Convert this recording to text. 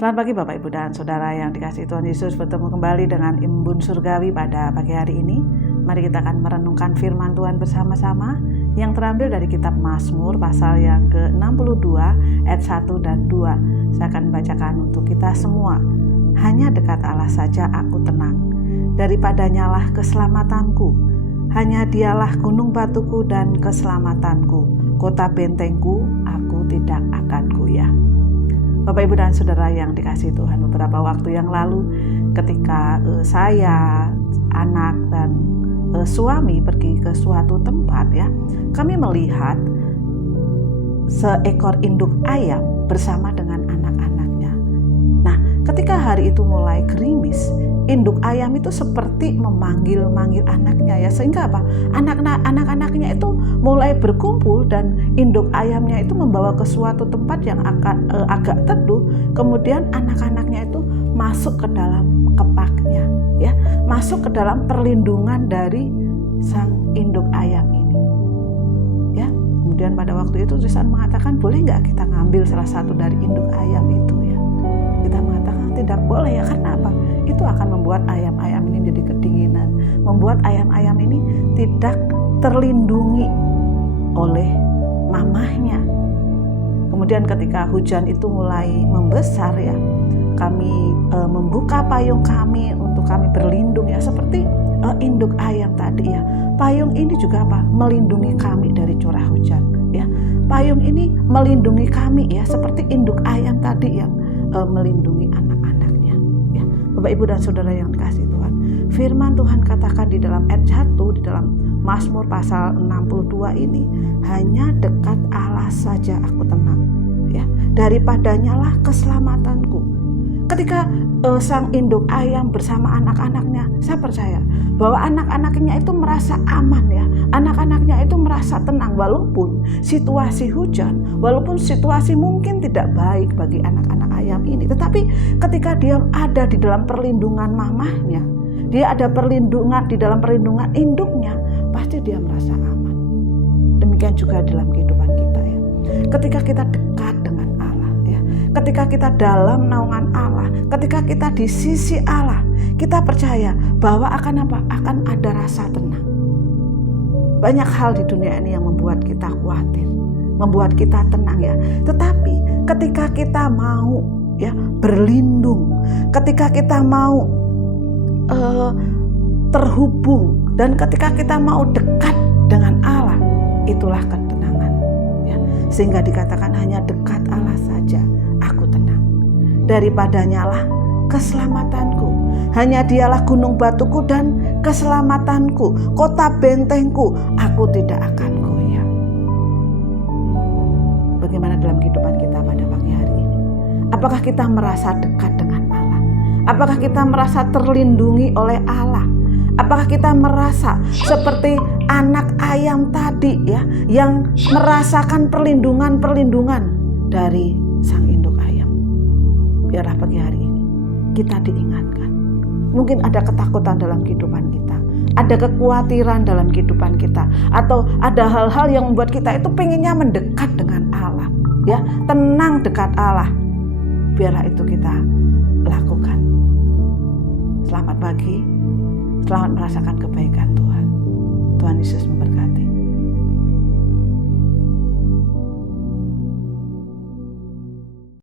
Selamat pagi Bapak Ibu dan Saudara yang dikasihi Tuhan Yesus, bertemu kembali dengan Imbun Surgawi pada pagi hari ini. Mari kita akan merenungkan firman Tuhan bersama-sama yang terambil dari kitab Mazmur pasal yang ke-62 ayat 1 dan 2. Saya akan membacakan untuk kita semua. Hanya dekat Allah saja aku tenang, daripadanya lah keselamatanku. Hanya dialah gunung batuku dan keselamatanku, kota bentengku, aku tidak akan goyah. Bapak Ibu dan Saudara yang dikasihi Tuhan, beberapa waktu yang lalu ketika saya, anak dan suami pergi ke suatu tempat, kami melihat seekor induk ayam bersama dengan anak-anaknya. Nah, ketika hari itu mulai gerimis, induk ayam itu seperti memanggil-manggil anaknya, sehingga apa? Anak-anaknya itu mulai berkumpul dan induk ayamnya itu membawa ke suatu tempat yang agak teduh. Kemudian anak-anaknya itu masuk ke dalam kepaknya, masuk ke dalam perlindungan dari sang induk ayam ini. Kemudian pada waktu itu Tuhan mengatakan, boleh nggak kita ngambil salah satu dari induk ayam itu? Kita mengatakan tidak boleh, karena apa? Itu akan membuat ayam-ayam ini jadi kedinginan, membuat ayam-ayam ini tidak terlindungi oleh mamahnya. Kemudian ketika hujan itu mulai membesar, kami membuka payung kami untuk kami berlindung, seperti induk ayam tadi, Payung ini juga apa? Melindungi kami dari curah hujan, Payung ini melindungi kami, seperti induk ayam tadi yang melindungi anak-anaknya. Bapak Ibu dan Saudara yang dikasihi Tuhan, firman Tuhan katakan di dalam ayat 1 di dalam Mazmur pasal 62 ini, hanya dekat Allah saja aku tenang, daripadanya lah keselamatanku. Ketika sang induk ayam bersama anak-anaknya, saya percaya bahwa anak-anaknya itu merasa aman, anak-anaknya itu merasa tenang walaupun situasi hujan, walaupun situasi mungkin tidak baik bagi anak-anak ayam ini. Tetapi ketika dia ada di dalam perlindungan mamahnya, dia ada perlindungan di dalam perlindungan induknya, pasti dia merasa aman. Demikian juga dalam kehidupan kita, ketika kita dekat dengan Allah, ketika kita dalam naungan Allah, ketika kita di sisi Allah, kita percaya bahwa akan apa? Akan ada rasa tenang. Banyak hal di dunia ini yang membuat kita khawatir, membuat kita tenang, Tetapi ketika kita mau berlindung, ketika kita mau terhubung, dan ketika kita mau dekat dengan Allah, itulah ketenangan, Sehingga dikatakan hanya dekat Allah saja aku tenang, daripadanya lah keselamatanku. Hanya dialah gunung batuku dan keselamatanku, kota bentengku, aku tidak akan goyah. Bagaimana dalam kehidupan kita pada pagi hari ini? Apakah kita merasa dekat dengan Allah? Apakah kita merasa terlindungi oleh Allah? Apakah kita merasa seperti anak ayam tadi, yang merasakan perlindungan dari sang induk ayam? Biarlah pagi hari ini kita diingatkan. Mungkin ada ketakutan dalam kehidupan kita, ada kekhawatiran dalam kehidupan kita, atau ada hal-hal yang membuat kita itu pengennya mendekat dengan Allah, tenang dekat Allah. Biarlah itu kita lakukan. Selamat pagi, selamat merasakan kebaikan Tuhan. Tuhan Yesus memberkati.